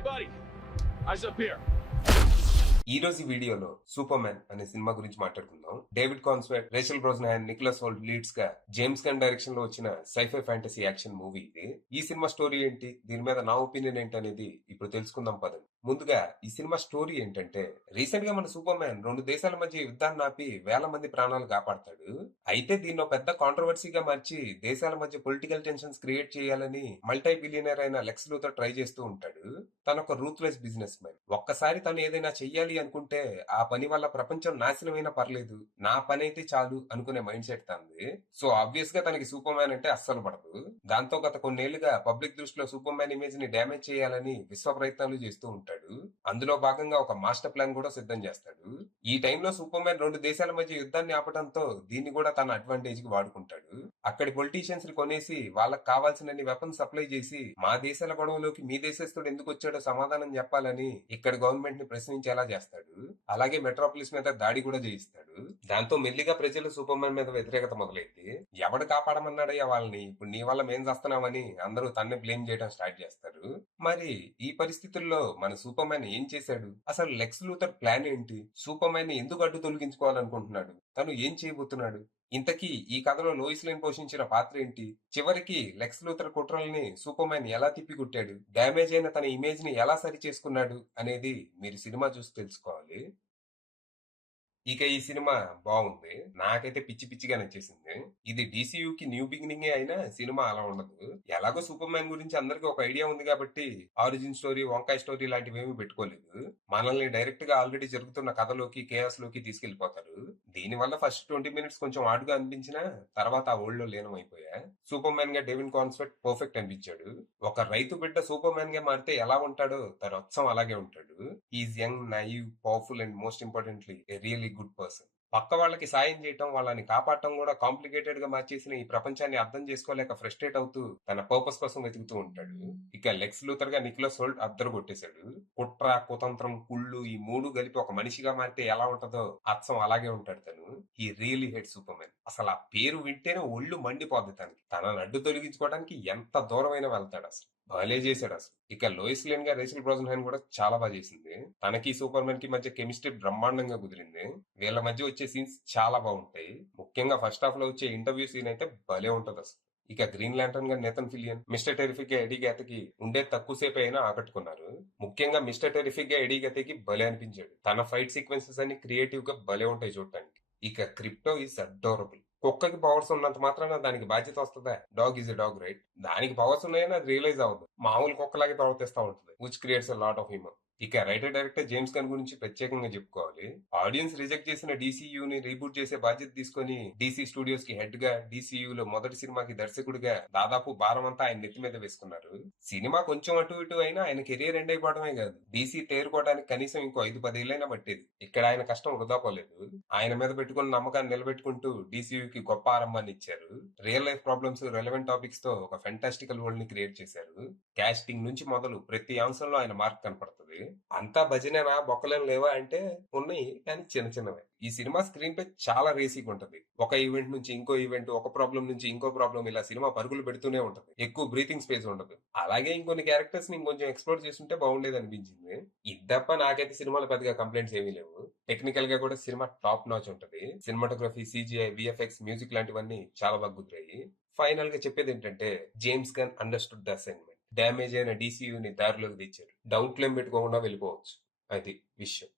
Hey, buddy. Eyes up here. ఈ రోజు వీడియోలో సూపర్ మ్యాన్ అనే సినిమా గురించి మాట్లాడుకుందాం. David Corenswet, Rachel Brosnahan, Nicholas Hoult leads గా జేమ్స్ గన్ డైరెక్షన్ లో వచ్చిన సైఫై ఫ్యాంటసీ యాక్షన్ మూవీ ఇది. ఈ సినిమా స్టోరీ ఏంటి, దీని మీద నా ఒపీనియన్ ఏంటి అనేది ఇప్పుడు తెలుసుకుందాం పదండి. ముందుగా ఈ సినిమా స్టోరీ ఏంటంటే, రీసెంట్ గా మన సూపర్ మ్యాన్ 2 దేశాల మధ్య యుద్ధాన్ని ఆపి వేల మంది ప్రాణాలు కాపాడతాడు. అయితే దీన్ని పెద్ద కాంట్రవర్సీగా మార్చి దేశాల మధ్య పొలిటికల్ టెన్షన్స్ క్రియేట్ చేయాలని మల్టీ బిలియనర్ అయిన లెక్స్ లూథర్ ట్రై చేస్తూ ఉంటాడు. తను ఒక రూత్లెస్ బిజినెస్ మ్యాన్. ఒక్కసారి తను ఏదైనా చెయ్యాలి అనుకుంటే ఆ పని వల్ల ప్రపంచం నాశనమైనా పర్లేదు, నా పని అయితే చాలు అనుకునే మైండ్ సెట్ తంది. సో ఆబ్వియస్ గా తనకి సూపర్ మ్యాన్ అంటే అస్సలు పడదు. దాంతో గత కొన్నేళ్లుగా పబ్లిక్ దృష్టిలో సూపర్ మ్యాన్ ఇమేజ్ ని డ్యామేజ్ చేయాలని విశ్వ ప్రయత్నాలు చేస్తూ ఉంటాడు. అందులో భాగంగా ఒక మాస్టర్ ప్లాన్ కూడా సిద్ధం చేస్తాడు. ఈ టైంలో సూపర్ మ్యాన్ 2 దేశాల మధ్య యుద్ధాన్ని ఆపడంతో దీన్ని కూడా తన అడ్వాంటేజ్ కి వాడుకుంటాడు. అక్కడి పొలిటీషియన్స్ ని కొనేసి వాళ్ళకి కావాల్సినన్ని వెపన్స్ సప్లై చేసి మా దేశాల గొడవలోకి మీ దేశస్తుడు ఎందుకు వచ్చాడో సమాధానం చెప్పాలని ఇక్కడ గవర్నమెంట్ ని ప్రశ్నించేలా చేస్తాడు. అలాగే మెట్రోపోలిస్ మీద దాడి కూడా చేయిస్తాడు. దాంతో మెల్లిగా ప్రజలు సూపర్ మ్యాన్ మీద వ్యతిరేకత మొదలైంది. ఎవడు కాపాడమన్నాడయ్యా వాళ్ళని, ఇప్పుడు నీ వల్ల మేం చేస్తున్నామని అందరూ తన్నే బ్లేమ్ చేయడం స్టార్ట్ చేస్తారు. మరి ఈ పరిస్థితుల్లో మన సూపర్ మ్యాన్ ఏం చేశాడు, అసలు లెక్స్ లూథర్ ప్లాన్ ఏంటి, సూపర్ మ్యాన్ ని ఎందుకు అడ్డు తొలగించుకోవాలనుకుంటున్నాడు, తను ఏం చేయబోతున్నాడు, ఇంతకీ ఈ కథలో లోయిస్ లేన్ పోషించిన పాత్ర ఏంటి, చివరికి లెక్స్ లూథర్ కుట్రల్ని సూపర్ మ్యాన్ ఎలా తిప్పికొట్టాడు, డ్యామేజ్ అయిన తన ఇమేజ్ ని ఎలా సరి చేసుకున్నాడు అనేది మీరు సినిమా చూసి తెలుసుకోవాలి. ఇక ఈ సినిమా బాగుంది, నాకైతే పిచ్చి పిచ్చిగా నచ్చేసింది. ఇది డీసీయూకి న్యూ బిగినింగ్ అయినా సినిమా అలా ఉండదు. ఎలాగో సూపర్ మ్యాన్ గురించి అందరికి ఒక ఐడియా ఉంది కాబట్టి ఆరిజిన్ స్టోరీ, వంకాయ స్టోరీ లాంటివి ఏమి పెట్టుకోలేదు. మనల్ని డైరెక్ట్ గా ఆల్రెడీ జరుగుతున్న కథలోకి, కేయాస్ లోకి తీసుకెళ్లిపోతారు. దీనివల్ల ఫస్ట్ 20 మినిట్స్ కొంచెం ఆడుగా అనిపించినా తర్వాత ఆ వరల్డ్ లో లీనం అయిపోయా. సూపర్ మ్యాన్ గా డేవిడ్ కాన్స్వర్త్ పర్ఫెక్ట్ అనిపించాడు. ఒక రైతు బిడ్డ సూపర్ మ్యాన్ గా మారితే ఎలా ఉంటాడో తన అచ్చం అలాగే ఉంటాడు. Is young, naive, powerful and most importantly really good person. పక్క వాళ్ళకి సాయం చేయటం, వాళ్ళని కాపాడటం కూడా కాంప్లికేటెడ్ గా మార్చేసిన ఈ ప్రపంచాన్ని అర్థం చేసుకోలేక ఫ్రస్ట్రేట్ అవుతూ తన పర్పస్ కోసం వెతుకుతూ ఉంటాడు. ఇక లెక్స్ లూథర్ గా నికోలస్ హోల్ట్ అద్దరు కొట్టేశాడు. కుట్ర, కుతంత్రం, కుళ్ళు ఈ 3 కలిపి ఒక మనిషిగా మారితే ఎలా ఉంటదో అచ్చం అలాగే ఉంటాడు తను. ఈ రియలీ హెడ్ సూపర్ మ్యాన్. అసలు ఆ పేరు వింటేనే ఒళ్ళు మండిపోద్ది తనకి. తనని అడ్డు తొలగించుకోవడానికి ఎంత దూరమైనా వెళ్తాడు. అసలు భలే చేశాడు అసలు. ఇక లోయిస్ లేన్ గా రేచల్ బ్రోస్నాన్ కూడా చాలా బాగా చేసింది. తనకి సూపర్ మ్యాన్ కి మధ్య కెమిస్ట్రీ బ్రహ్మాండంగా కుదిరింది. వీళ్ళ మధ్య వచ్చే సీన్స్ చాలా బాగుంటాయి. ముఖ్యంగా ఫస్ట్ హాఫ్ లో వచ్చే ఇంటర్వ్యూ సీన్ అయితే భలే ఉంటది అసలు. ఇక గ్రీన్ ల్యాంటర్న్ గా నేథన్ ఫిలియన్, మిస్టర్ టెరిఫిక్ గా ఎడీ గ్యాతకి ఉండే తక్కువసేపు అయినా ఆకట్టుకున్నారు. ముఖ్యంగా మిస్టర్ టెరిఫిక్ గా ఎడీ గ్యాతకి భలే అనిపించాడు. తన ఫైట్ సీక్వెన్సెస్ అన్ని క్రియేటివ్ గా భలే ఉంటాయి చూడటానికి. ఇక క్రిప్టో ఈస్ అడోరబుల్. కుక్కకి పవర్స్ ఉన్నంత మాత్రాన దానికి బాధ్యత వస్తుందా? Dog is a dog, right? దానికి పవర్స్ ఉన్నాయని అది రియలైజ్ అవ్వదు, మామూలు కుక్కలాగే ప్రవర్తిస్తూ ఉంటుంది, which creates a lot of humour. ఇక రైటర్ డైరెక్టర్ జేమ్స్ గన్ గురించి ప్రత్యేకంగా చెప్పుకోవాలి. ఆడియన్స్ రిజెక్ట్ చేసిన DCU ని రీబూట్ చేసే బాధ్యత తీసుకుని DC స్టూడియోస్ కి హెడ్ గా, DCU లో మొదటి సినిమాకి దర్శకుడిగా దాదాపు భారం అంతా ఆయన నెత్తి మీద వేసుకున్నారు. సినిమా కొంచెం అటు ఇటు అయినా ఆయన కెరీర్ ఎండ్ అయిపోవడమే కాదు, DC తేరుకోవడానికి కనీసం ఇంకో 5-10 ఏళ్ళైనా పట్టేది. ఇక్కడ ఆయన కష్టం వృధా పోలేదు. ఆయన మీద పెట్టుకున్న నమ్మకాన్ని నిలబెట్టుకుంటూ DCU కి గొప్ప ఆరంభాన్ని ఇచ్చారు. Real life problems, relevant topics తో ఒక ఫెంటాస్టికల్ వరల్డ్ ని క్రియేట్ చేశారు. కాస్టింగ్ నుంచి మొదలు ప్రతి అంశంలో ఆయన మార్క్ కనపడుతుంది. అంతా భజనేనా, బొక్కలేం లేవా అంటే ఉన్నాయి, కానీ చిన్న చిన్నవే. ఈ సినిమా స్క్రీన్ పై చాలా రేసీగా ఉంటది. ఒక ఈవెంట్ నుంచి ఇంకో ఈవెంట్, ఒక ప్రాబ్లం నుంచి ఇంకో ప్రాబ్లం, ఇలా సినిమా పరుగులు పెడుతూనే ఉంటది. ఎక్కువ బ్రీతింగ్ స్పేస్ ఉండదు. అలాగే ఇంకొన్ని క్యారెక్టర్స్ ని ఇంకొంచెం ఎక్స్ప్లోర్ చేస్తుంటే బాగుండేది అనిపించింది. ఇది తప్ప నాకైతే సినిమాలో పెద్దగా కంప్లైంట్స్ ఏమీ లేవు. టెక్నికల్ గా కూడా సినిమా టాప్ నాచ్ ఉంటది. సినిమాటోగ్రఫీ, CGI, VFX, మ్యూజిక్ లాంటివన్నీ చాలా బాగా కుదిరాయి. ఫైనల్ గా చెప్పేది ఏంటంటే, James gun understood the assignment. Damage అయిన DCU ని దారిలోకి తెచ్చారు. డౌట్లేం పెట్టుకోకుండా వెళ్ళిపోవచ్చు. అది విషయం.